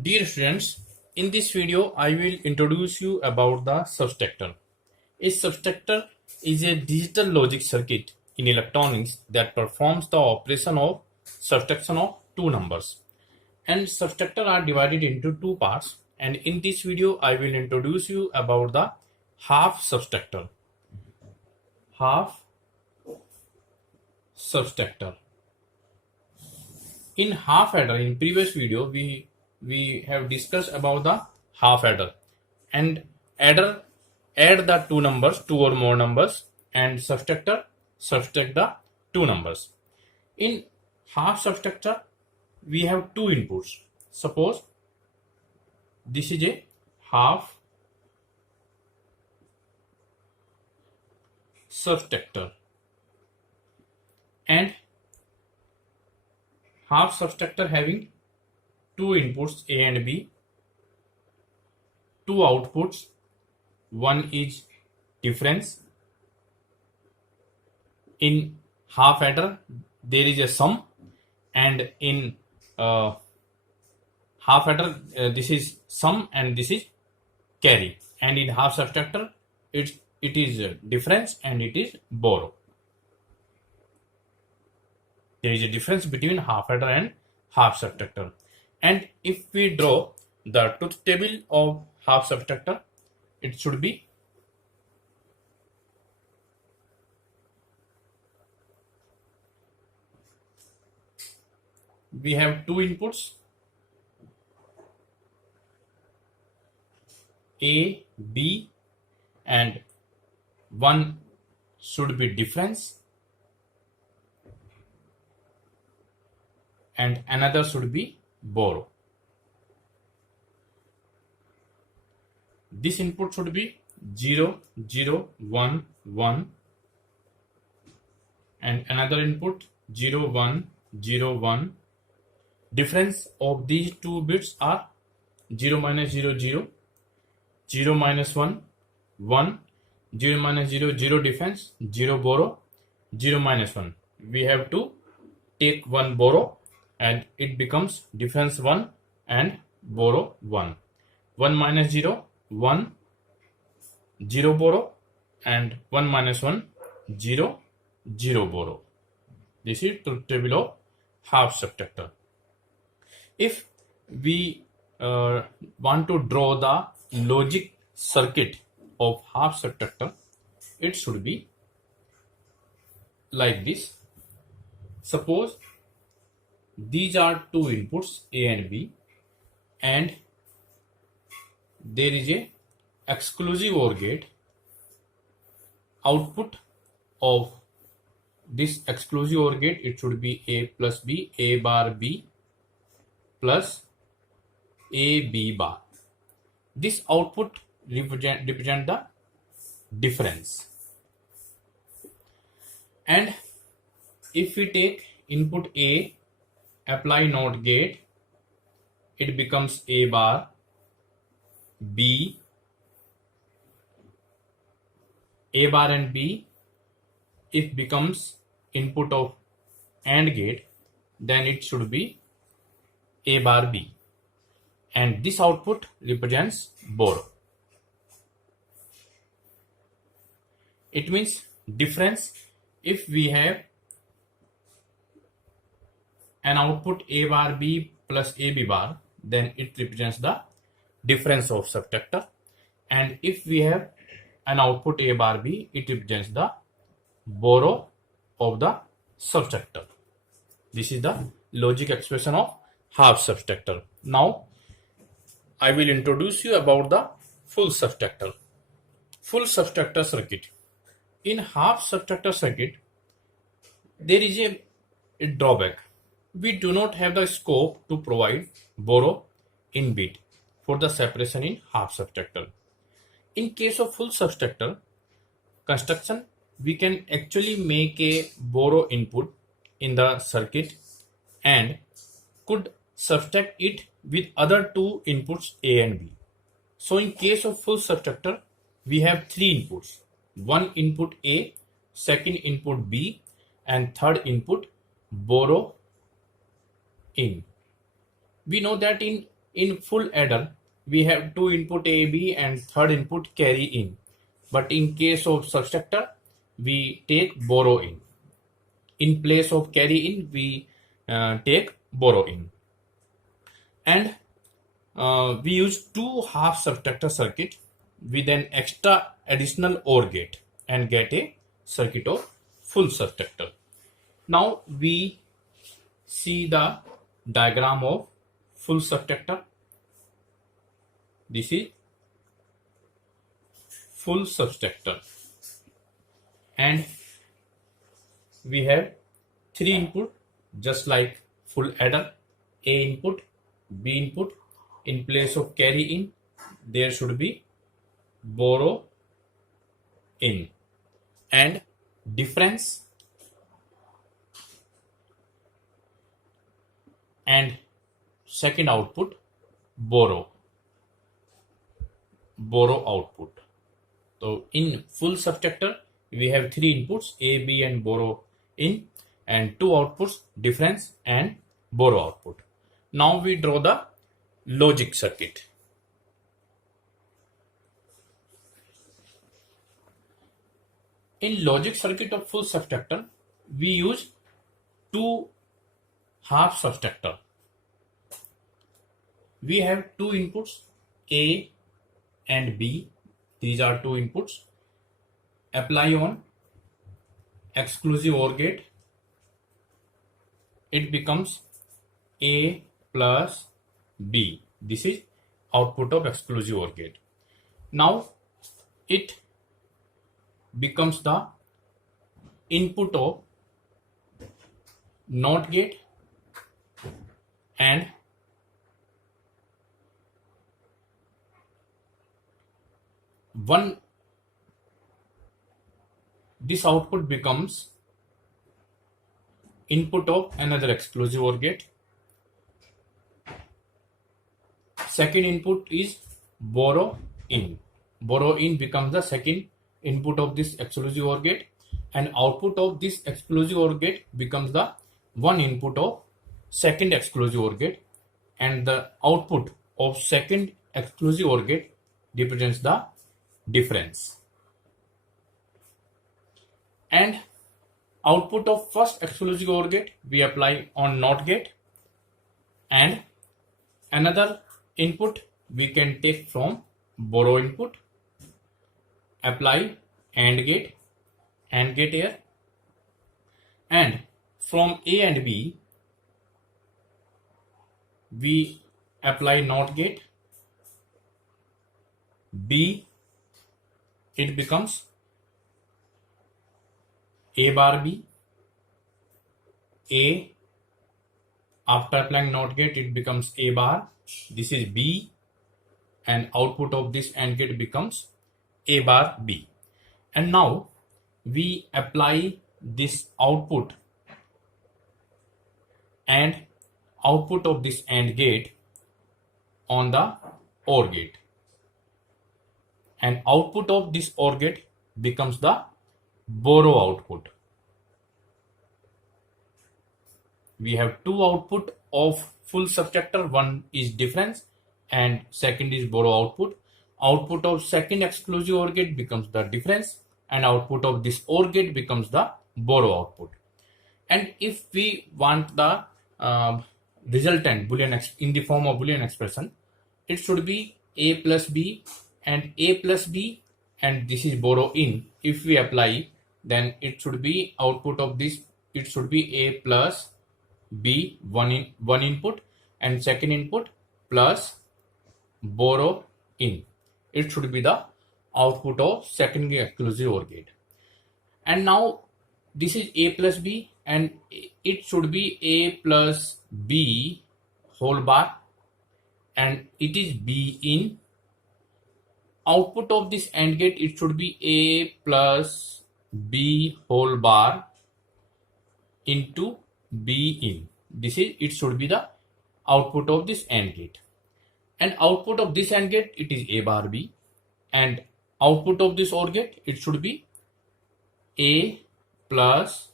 Dear students, in this video I will introduce you about the subtractor. A subtractor is a digital logic circuit in electronics that performs the operation of subtraction of two numbers. And subtractor are divided into two parts, and in this video I will introduce you about the half subtractor. Half subtractor. In half adder, in previous video we have discussed about the half adder, and adder add the two or more numbers, and subtractor subtract the two numbers. In half subtractor we have two inputs. Suppose this is a half subtractor, and half subtractor having two inputs A and B, two outputs, one is difference. In half adder there is a sum, and in half adder this is sum and this is carry, and in half subtractor it is difference and it is borrow. There is a difference between half adder and half subtractor. And if we draw the truth table of half subtractor, it should be we have two inputs A, B, and one should be difference and another should be borrow. This input should be 0, 0, 1, 1, and another input 0, 1, 0, 1. Difference of these two bits are 0 minus 0, 0, 0 minus 1, 1, 0 minus 0, 0 difference, 0 borrow, 0 minus 1. We have to take one borrow and it becomes difference 1 and borrow 1. 1 minus 0, 1, 0 borrow, and 1 minus 1, 0, 0 borrow. This is truth table of half subtractor. If we want to draw the logic circuit of half subtractor, it should be like this. Suppose these are two inputs A and B, and there is a exclusive OR gate. Output of this exclusive OR gate, it should be A plus B, A bar B plus A B bar. This output represent the difference. And if we take input A, apply NOT gate, it becomes A bar, B, A bar and B. If becomes input of AND gate, then it should be A bar B, and this output represents borrow. It means difference. If we have an output A bar B plus AB bar, then it represents the difference of subtractor, and if we have an output A bar B, it represents the borrow of the subtractor. This is the logic expression of half subtractor. Now I will introduce you about the full subtractor. Full subtractor circuit. In half subtractor circuit, there is a drawback. We do not have the scope to provide borrow in bit for the separation in half subtractor. In case of full subtractor construction, we can actually make a borrow input in the circuit and could subtract it with other two inputs A and B. So in case of full subtractor, we have three inputs. One input A, second input B, and third input borrow in. We know that in in full adder we have two input A, B and third input carry in. But in case of subtractor, we take borrow in. In place of carry in, we take borrow in. And we use two half subtractor circuit with an extra additional OR gate and get a circuit of full subtractor. Now we see the diagram of full subtractor. This is full subtractor, and we have three input just like full adder. A input, B input. In place of carry in, there should be borrow in, and difference and second output borrow output. So in full subtractor we have three inputs A, B and borrow in, and two outputs difference and borrow output. Now we draw the logic circuit. In logic circuit of full subtractor we use two half subtractor. We have two inputs A and B. These are two inputs. Apply on exclusive OR gate. It becomes A plus B. This is output of exclusive OR gate. Now it becomes the input of NOT gate, and this output becomes input of another exclusive OR gate. Second input is borrow in. Borrow in becomes the second input of this exclusive OR gate, and output of this exclusive OR gate becomes the one input of second exclusive OR gate, and the output of second exclusive OR gate represents the difference. And output of first exclusive OR gate we apply on NOT gate, and another input we can take from borrow input, apply AND gate here, and from A and B we apply NOT gate. B, it becomes A bar B. A, after applying NOT gate it becomes A bar. This is B, and output of this AND gate becomes A bar B. And now we apply this output and output of this AND gate on the OR gate, and output of this OR gate becomes the borrow output. We have two output of full subtractor. One is difference and second is borrow output. Output of second exclusive OR gate becomes the difference, and output of this OR gate becomes the borrow output. And if we want the resultant Boolean in the form of Boolean expression, it should be A plus B and A plus B, and this is borrow in. If we apply, then it should be output of this, it should be A plus B, one input, and second input plus borrow in. It should be the output of second exclusive OR gate. And now this is A plus B, and it should be A plus B whole bar, and it is B in. Output of this AND gate, it should be A plus B whole bar into B in. This is, it should be the output of this AND gate. And output of this AND gate, it is A bar B, and output of this OR gate, it should be A plus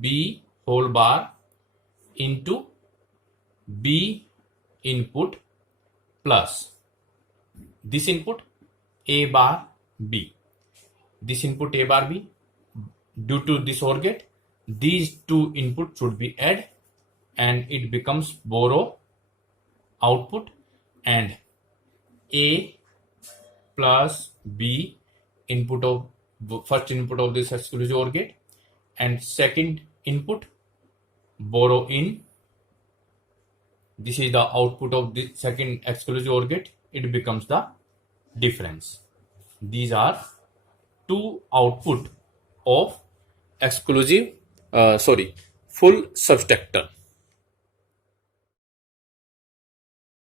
B whole bar into B input plus this input A bar B. This input A bar B, due to this OR gate, these two inputs should be add and it becomes borrow output, and A plus B input of first input of this exclusive OR gate, and second input borrow in. This is the output of the second exclusive OR gate. It becomes the difference. These are two output of exclusive full subtractor.